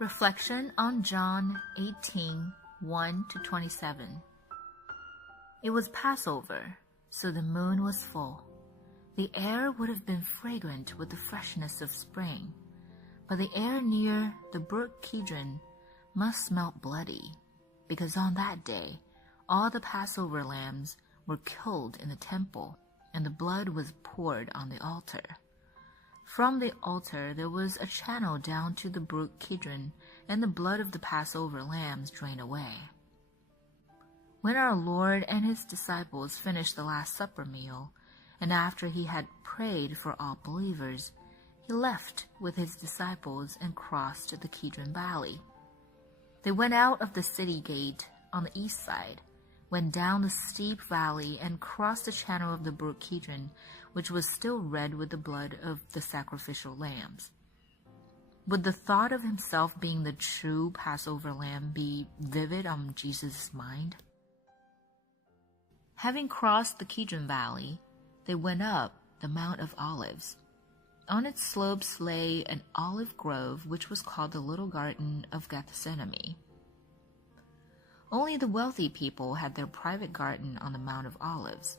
Reflection on John 18:1-27. It was Passover, so the moon was full. The air would have been fragrant with the freshness of spring, but the air near the brook Kidron must smell bloody, because on that day all the Passover lambs were killed in the temple, and the blood was poured on the altar. From the altar there was a channel down to the brook Kidron, and the blood of the Passover lambs drained away. When our Lord and his disciples finished the Last Supper meal, and after he had prayed for all believers, he left with his disciples and crossed the Kidron Valley. They went out of the city gate on the east side, went down the steep valley, and crossed the channel of the brook Kidron, which was still red with the blood of the sacrificial lambs. Would the thought of himself being the true Passover lamb be vivid on Jesus' mind? Having crossed the Kidron Valley, they went up the Mount of Olives. On its slopes lay an olive grove, which was called the Little Garden of Gethsemane. Only the wealthy people had their private garden on the Mount of Olives.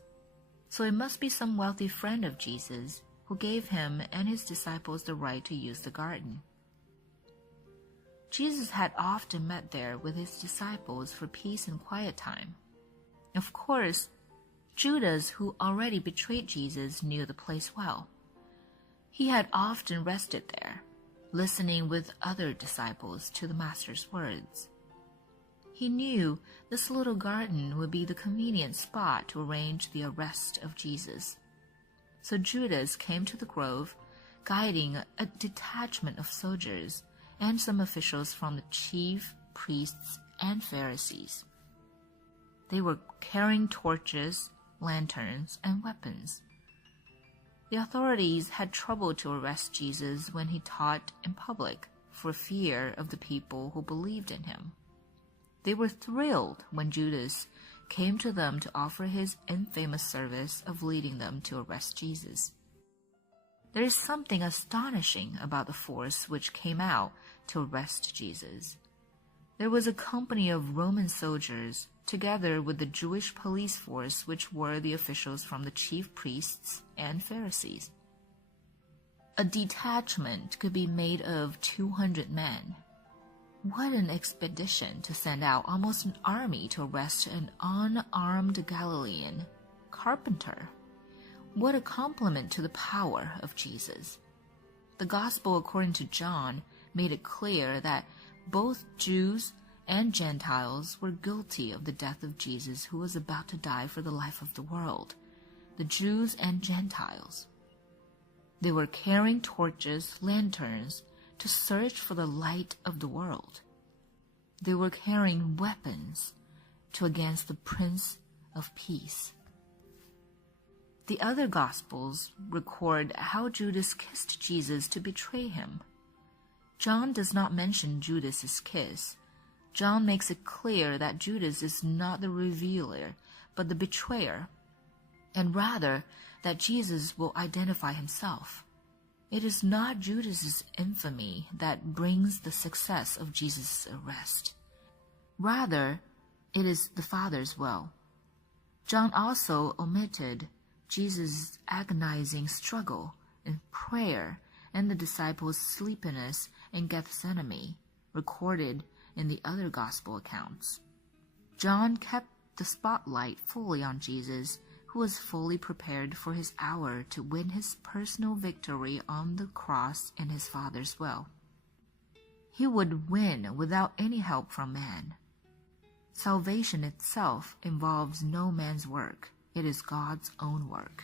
So it must be some wealthy friend of Jesus who gave him and his disciples the right to use the garden. Jesus had often met there with his disciples for peace and quiet time. Of course, Judas, who already betrayed Jesus, knew the place well. He had often rested there, listening with other disciples to the Master's words. He knew this little garden would be the convenient spot to arrange the arrest of Jesus. So Judas came to the grove, guiding a detachment of soldiers and some officials from the chief priests and Pharisees. They were carrying torches, lanterns, and weapons. The authorities had trouble to arrest Jesus when he taught in public for fear of the people who believed in him. They were thrilled when Judas came to them to offer his infamous service of leading them to arrest Jesus. There is something astonishing about the force which came out to arrest Jesus. There was a company of Roman soldiers, together with the Jewish police force, which were the officials from the chief priests and Pharisees. A detachment could be made of 200 men. What an expedition to send out almost an army to arrest an unarmed Galilean carpenter. What a compliment to the power of Jesus. The Gospel according to John made it clear that both Jews and Gentiles were guilty of the death of Jesus, who was about to die for the life of the world. The Jews and Gentiles. They were carrying torches, lanterns, to search for the light of the world. They were carrying weapons against the Prince of Peace. The other Gospels record how Judas kissed Jesus to betray him. John does not mention Judas's kiss. John makes it clear that Judas is not the revealer, but the betrayer, and rather that Jesus will identify himself. It is not Judas's infamy that brings the success of Jesus' arrest. Rather, it is the Father's will. John also omitted Jesus' agonizing struggle in prayer and the disciples' sleepiness in Gethsemane, recorded in the other Gospel accounts. John kept the spotlight fully on Jesus, who was fully prepared for his hour to win his personal victory on the cross in his Father's will. He would win without any help from man. Salvation itself involves no man's work. It is God's own work.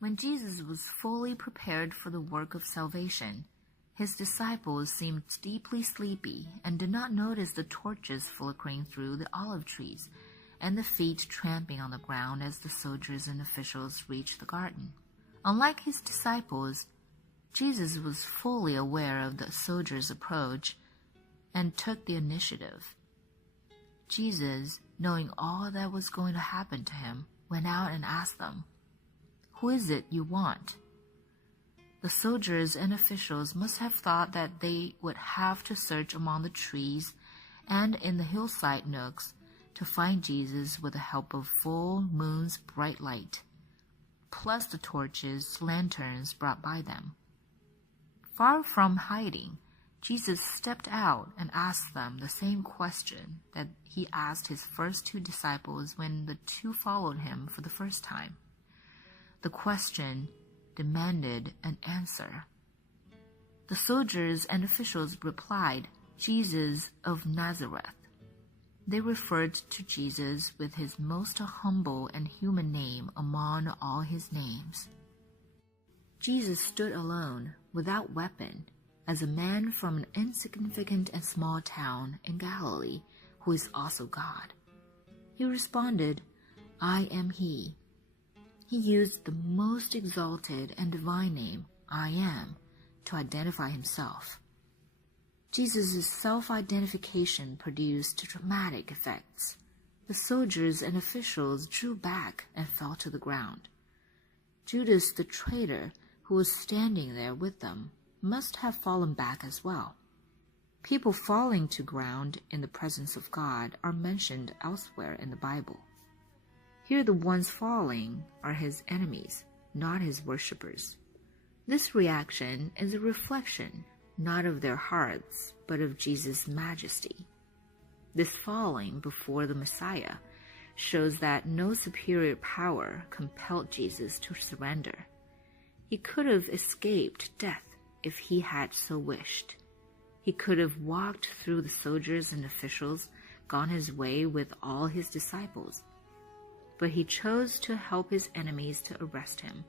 When Jesus was fully prepared for the work of salvation, his disciples seemed deeply sleepy and did not notice the torches flickering through the olive trees and the feet tramping on the ground as the soldiers and officials reached the garden. Unlike his disciples, Jesus was fully aware of the soldiers' approach and took the initiative. Jesus, knowing all that was going to happen to him, went out and asked them, "Who is it you want?" The soldiers and officials must have thought that they would have to search among the trees and in the hillside nooks to find Jesus with the help of full moon's bright light, plus the torches, lanterns brought by them. Far from hiding, Jesus stepped out and asked them the same question that he asked his first two disciples when the two followed him for the first time. The question demanded an answer. The soldiers and officials replied, "Jesus of Nazareth." They referred to Jesus with his most humble and human name among all his names. Jesus stood alone, without weapon, as a man from an insignificant and small town in Galilee who is also God. He responded, "I am he." He used the most exalted and divine name, "I am," to identify himself. Jesus' self-identification produced dramatic effects. The soldiers and officials drew back and fell to the ground. Judas the traitor, who was standing there with them, must have fallen back as well. People falling to ground in the presence of God are mentioned elsewhere in the Bible. Here the ones falling are his enemies, not his worshippers. This reaction is a reflection not of their hearts, but of Jesus' majesty. This falling before the Messiah shows that no superior power compelled Jesus to surrender. He could have escaped death if he had so wished. He could have walked through the soldiers and officials, gone his way with all his disciples. But he chose to help his enemies to arrest him.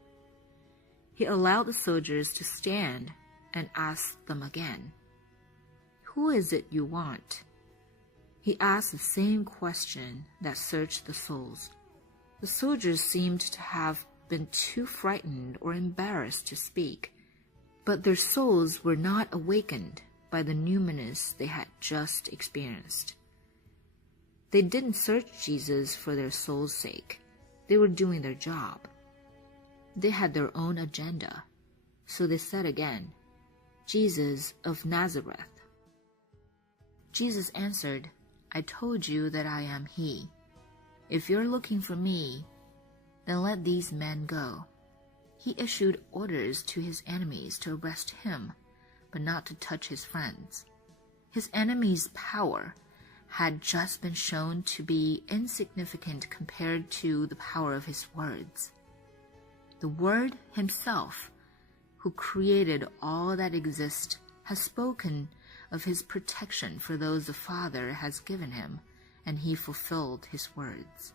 He allowed the soldiers to stand and asked them again, "Who is it you want?" He asked the same question that searched the souls. The soldiers seemed to have been too frightened or embarrassed to speak, but their souls were not awakened by the numinous they had just experienced. They didn't search Jesus for their soul's sake. They were doing their job. They had their own agenda. So they said again, "Jesus of Nazareth." Jesus answered, "I told you that I am he. If you're looking for me, then let these men go." He issued orders to his enemies to arrest him, but not to touch his friends. His enemies' power had just been shown to be insignificant compared to the power of his words. The Word himself, who created all that exists, has spoken of his protection for those the Father has given him, and he fulfilled his words.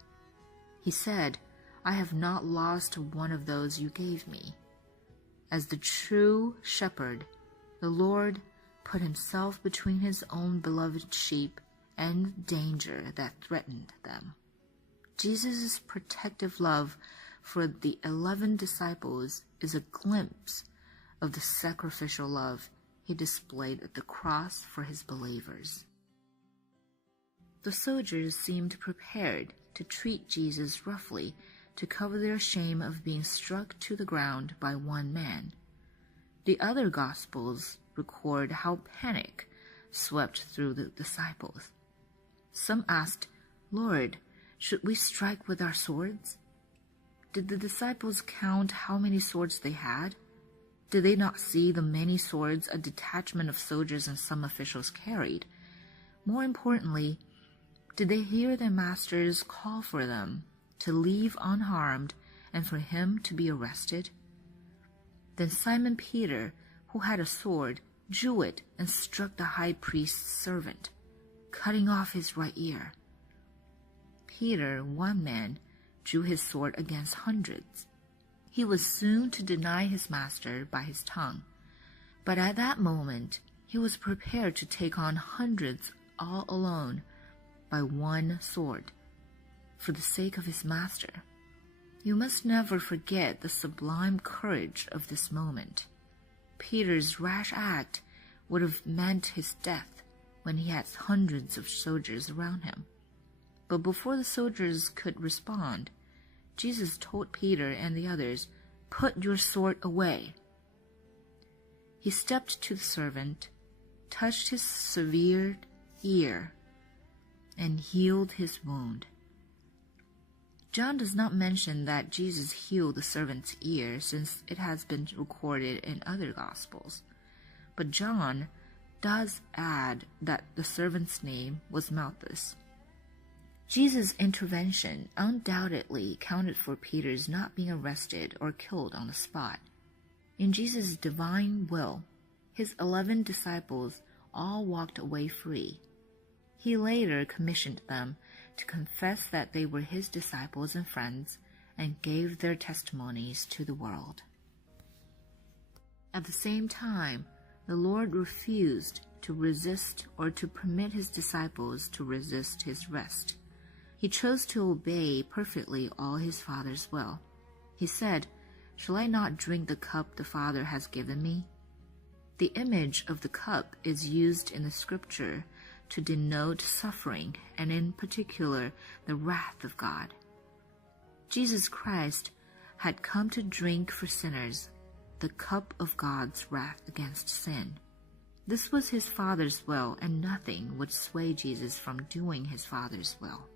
He said, "I have not lost one of those you gave me." As the true shepherd, the Lord put himself between his own beloved sheep and danger that threatened them. Jesus' protective love for the 11 disciples is a glimpse of the sacrificial love he displayed at the cross for his believers. The soldiers seemed prepared to treat Jesus roughly to cover their shame of being struck to the ground by one man. The other Gospels record how panic swept through the disciples. Some asked, "Lord, should we strike with our swords?" Did the disciples count how many swords they had? Did they not see the many swords a detachment of soldiers and some officials carried? More importantly, did they hear their masters call for them to leave unharmed and for him to be arrested? Then Simon Peter, who had a sword, drew it and struck the high priest's servant, cutting off his right ear. Peter, one man, drew his sword against hundreds. He was soon to deny his master by his tongue, but at that moment he was prepared to take on hundreds all alone by one sword, for the sake of his master. You must never forget the sublime courage of this moment. Peter's rash act would have meant his death when he had hundreds of soldiers around him. But before the soldiers could respond, Jesus told Peter and the others, "Put your sword away." He stepped to the servant, touched his severed ear, and healed his wound. John does not mention that Jesus healed the servant's ear, since it has been recorded in other Gospels. But John does add that the servant's name was Malchus. Jesus' intervention undoubtedly accounted for Peter's not being arrested or killed on the spot. In Jesus' divine will, his 11 disciples all walked away free. He later commissioned them to confess that they were his disciples and friends, and gave their testimonies to the world. At the same time, the Lord refused to resist or to permit his disciples to resist his rest. He chose to obey perfectly all his Father's will. He said, "Shall I not drink the cup the Father has given me?" The image of the cup is used in the scripture to denote suffering, and in particular the wrath of God. Jesus Christ had come to drink for sinners the cup of God's wrath against sin. This was his Father's will, and nothing would sway Jesus from doing his Father's will.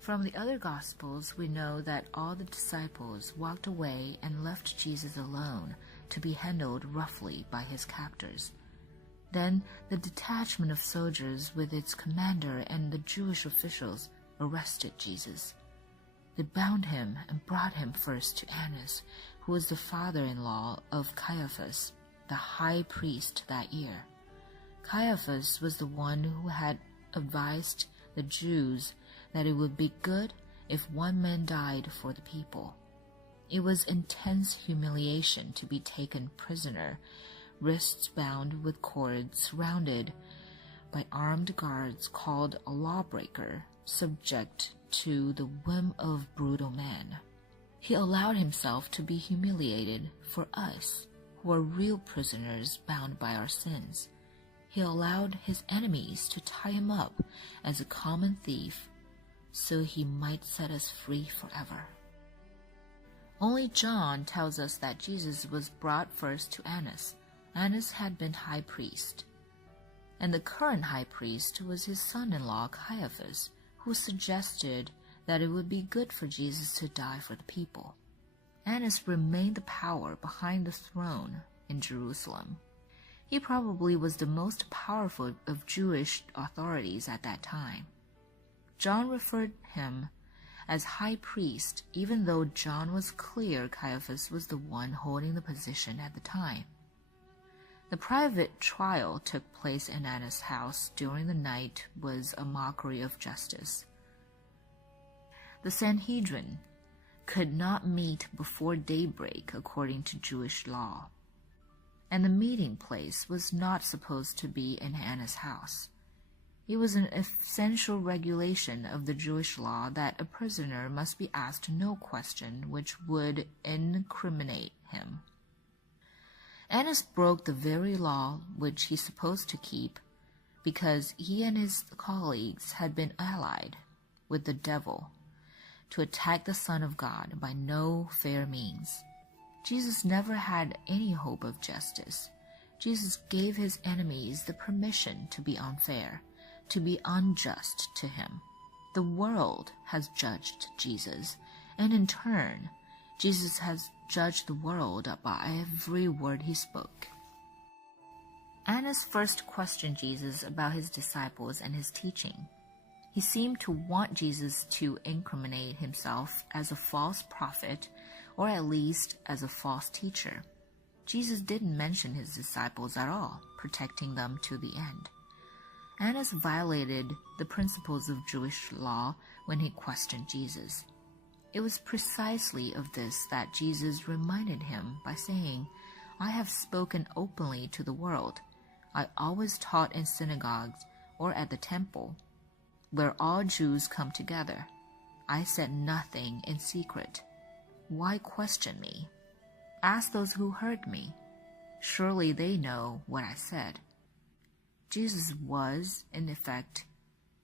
From the other Gospels, we know that all the disciples walked away and left Jesus alone to be handled roughly by his captors. Then the detachment of soldiers with its commander and the Jewish officials arrested Jesus. They bound him and brought him first to Annas, who was the father-in-law of Caiaphas, the high priest that year. Caiaphas was the one who had advised the Jews that it would be good if one man died for the people. It was intense humiliation to be taken prisoner, wrists bound with cords, surrounded by armed guards, called a lawbreaker, subject to the whim of brutal men. He allowed himself to be humiliated for us, who are real prisoners bound by our sins. He allowed his enemies to tie him up as a common thief, so he might set us free forever. Only John tells us that Jesus was brought first to Annas. Annas had been high priest, and the current high priest was his son-in-law Caiaphas, who suggested that it would be good for Jesus to die for the people. Annas remained the power behind the throne in Jerusalem. He probably was the most powerful of Jewish authorities at that time. John referred him as high priest, even though John was clear Caiaphas was the one holding the position at the time. The private trial took place in Annas' house during the night was a mockery of justice. The Sanhedrin could not meet before daybreak according to Jewish law, and the meeting place was not supposed to be in Annas' house. It was an essential regulation of the Jewish law that a prisoner must be asked no question which would incriminate him. Annas broke the very law which he supposed to keep, because he and his colleagues had been allied with the devil to attack the Son of God by no fair means. Jesus never had any hope of justice. Jesus gave his enemies the permission to be unfair, to be unjust to him. The world has judged Jesus, and in turn, Jesus has judged the world by every word he spoke. Annas first questioned Jesus about his disciples and his teaching. He seemed to want Jesus to incriminate himself as a false prophet, or at least as a false teacher. Jesus didn't mention his disciples at all, protecting them to the end. Annas violated the principles of Jewish law when he questioned Jesus. It was precisely of this that Jesus reminded him by saying, "I have spoken openly to the world. I always taught in synagogues or at the temple, where all Jews come together. I said nothing in secret. Why question me? Ask those who heard me. Surely they know what I said." Jesus was, in effect,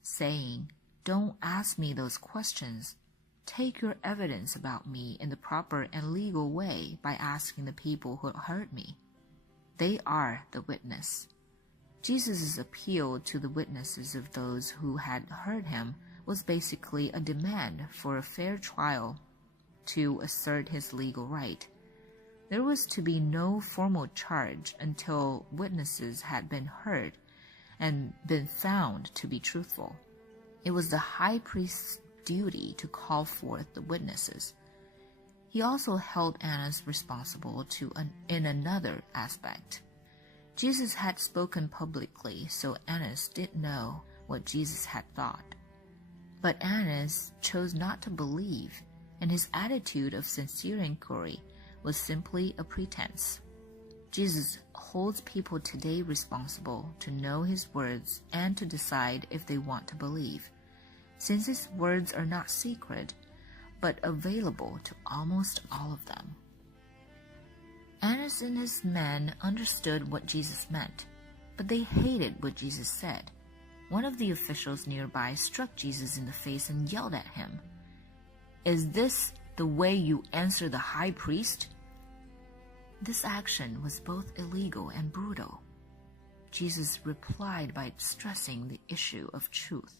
saying, "Don't ask me those questions. Take your evidence about me in the proper and legal way by asking the people who heard me." They are the witness. Jesus' appeal to the witnesses of those who had heard him was basically a demand for a fair trial to assert his legal right. There was to be no formal charge until witnesses had been heard and been found to be truthful. It was the high priest's duty to call forth the witnesses. He also held Annas responsible in another aspect. Jesus had spoken publicly, so Annas did know what Jesus had thought. But Annas chose not to believe, and his attitude of sincere inquiry was simply a pretense. Jesus holds people today responsible to know his words and to decide if they want to believe, since his words are not secret, but available to almost all of them. Annas and his men understood what Jesus meant, but they hated what Jesus said. One of the officials nearby struck Jesus in the face and yelled at him, "Is this the way you answer the high priest?" This action was both illegal and brutal. Jesus replied by stressing the issue of truth.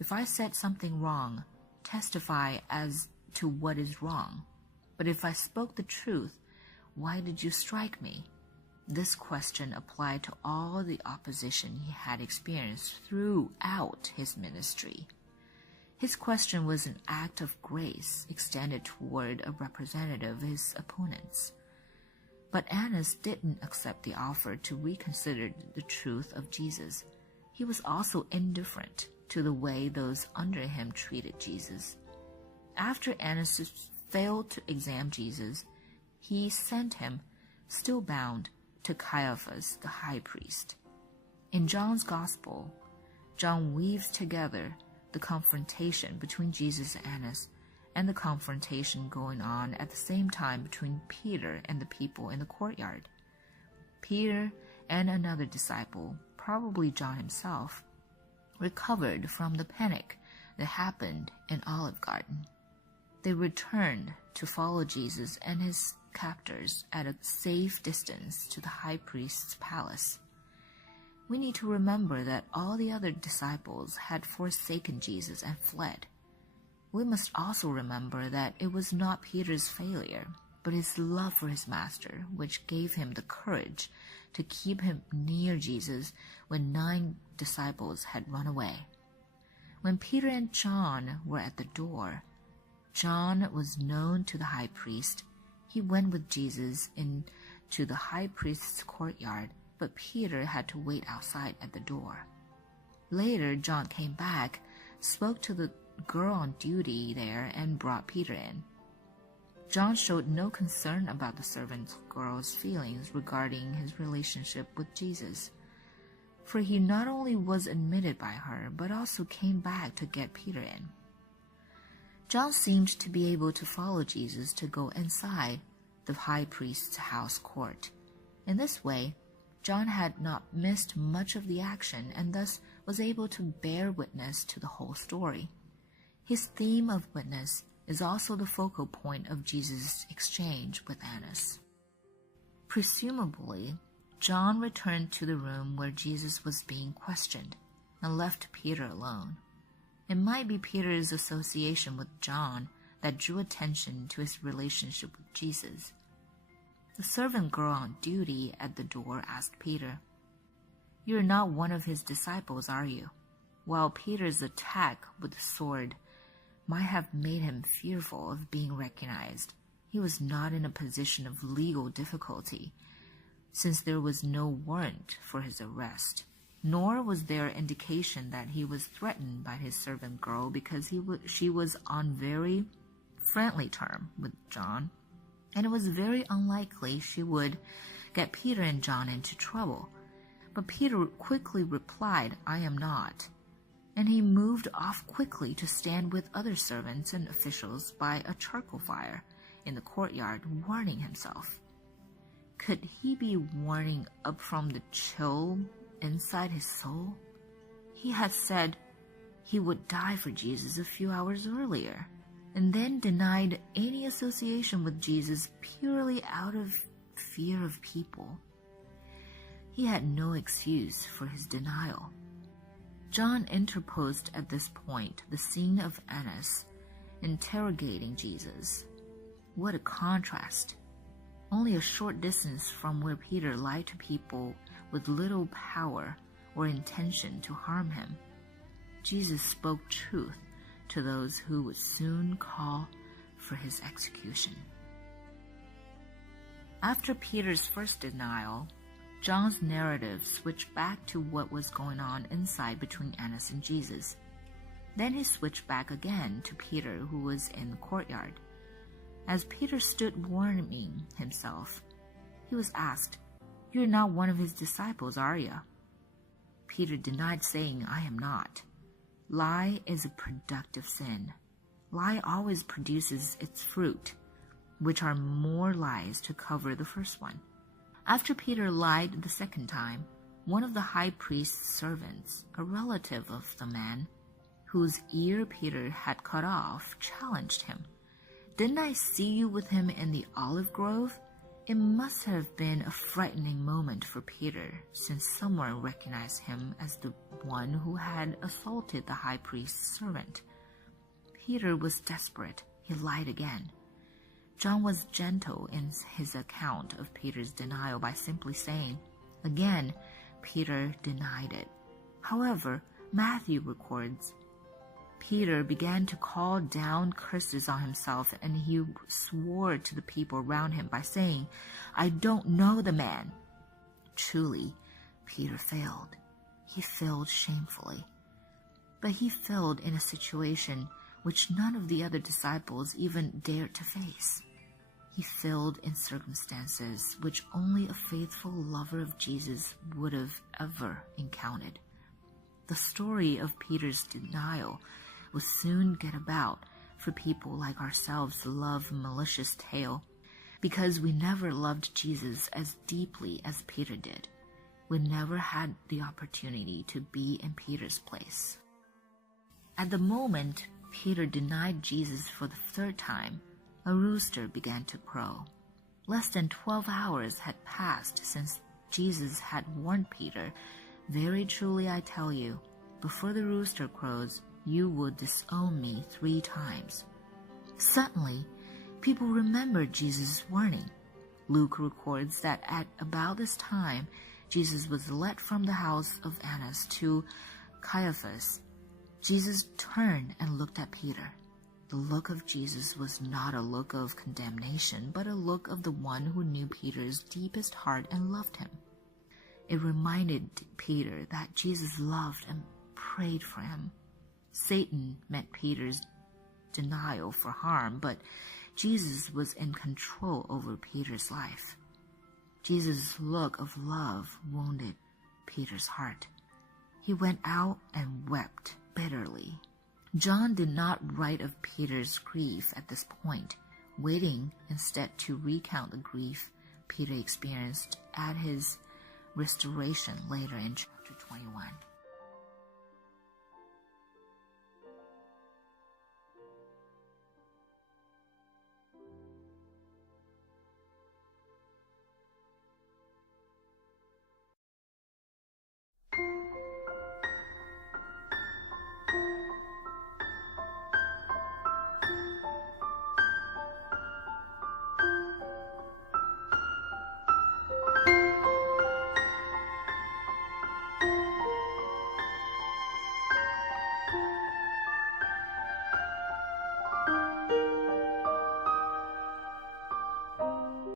If I said something wrong, testify as to what is wrong. But if I spoke the truth, why did you strike me? This question applied to all the opposition he had experienced throughout his ministry. His question was an act of grace extended toward a representative of his opponents. But Annas didn't accept the offer to reconsider the truth of Jesus. He was also indifferent to the way those under him treated Jesus. After Annas failed to examine Jesus, he sent him, still bound, to Caiaphas, the high priest. In John's Gospel, John weaves together the confrontation between Jesus and Annas and the confrontation going on at the same time between Peter and the people in the courtyard. Peter and another disciple, probably John himself, recovered from the panic that happened in Olive Garden. They returned to follow Jesus and his captors at a safe distance to the high priest's palace. We need to remember that all the other disciples had forsaken Jesus and fled. We must also remember that it was not Peter's failure, but his love for his master, which gave him the courage to keep him near Jesus when 9 disciples had run away. When Peter and John were at the door, John was known to the high priest. He went with Jesus into the high priest's courtyard, but Peter had to wait outside at the door. Later, John came back, spoke to the girl on duty there, and brought Peter in. John showed no concern about the servant girl's feelings regarding his relationship with Jesus, for he not only was admitted by her, but also came back to get Peter in. John seemed to be able to follow Jesus to go inside the high priest's house court. In this way, John had not missed much of the action and thus was able to bear witness to the whole story. His theme of witness is also the focal point of Jesus' exchange with Annas. Presumably, John returned to the room where Jesus was being questioned and left Peter alone. It might be Peter's association with John that drew attention to his relationship with Jesus. The servant girl on duty at the door asked Peter, "You're not one of his disciples, are you?" While Peter's attack with the sword might have made him fearful of being recognized, he was not in a position of legal difficulty, since there was no warrant for his arrest. Nor was there indication that he was threatened by his servant girl because she was on very friendly terms with John, and it was very unlikely she would get Peter and John into trouble. But Peter quickly replied, "I am not," and he moved off quickly to stand with other servants and officials by a charcoal fire in the courtyard, warming himself. Could he be warming up from the chill inside his soul? He had said he would die for Jesus a few hours earlier, and then denied any association with Jesus purely out of fear of people. He had no excuse for his denial. John interposed at this point the scene of Annas interrogating Jesus. What a contrast! Only a short distance from where Peter lied to people with little power or intention to harm him, Jesus spoke truth to those who would soon call for his execution. After Peter's first denial, John's narrative switched back to what was going on inside between Annas and Jesus. Then he switched back again to Peter, who was in the courtyard. As Peter stood warming himself, he was asked, "You're not one of his disciples, are you?" Peter denied, saying, "I am not." Lie is a productive sin. Lie always produces its fruit, which are more lies to cover the first one. After Peter lied the second time, one of the high priest's servants, a relative of the man whose ear Peter had cut off, challenged him. "Didn't I see you with him in the olive grove?" It must have been a frightening moment for Peter, since someone recognized him as the one who had assaulted the high priest's servant. Peter was desperate. He lied again. John was gentle in his account of Peter's denial by simply saying, "Again, Peter denied it." However, Matthew records, Peter began to call down curses on himself, and he swore to the people around him by saying, "I don't know the man." Truly, Peter failed. He failed shamefully. But he failed in a situation which none of the other disciples even dared to face. He failed in circumstances which only a faithful lover of Jesus would have ever encountered. The story of Peter's denial will soon get about for people like ourselves to love a malicious tale, because we never loved Jesus as deeply as Peter did. We never had the opportunity to be in Peter's place. At the moment Peter denied Jesus for the third time, a rooster began to crow. Less than 12 hours had passed since Jesus had warned Peter, "Very truly I tell you, before the rooster crows, you will disown me 3 times. Suddenly, people remembered Jesus' warning. Luke records that at about this time, Jesus was led from the house of Annas to Caiaphas. Jesus turned and looked at Peter. The look of Jesus was not a look of condemnation, but a look of the one who knew Peter's deepest heart and loved him. It reminded Peter that Jesus loved and prayed for him. Satan meant Peter's denial for harm, but Jesus was in control over Peter's life. Jesus' look of love wounded Peter's heart. He went out and wept bitterly. John did not write of Peter's grief at this point, waiting instead to recount the grief Peter experienced at his restoration later in chapter 21.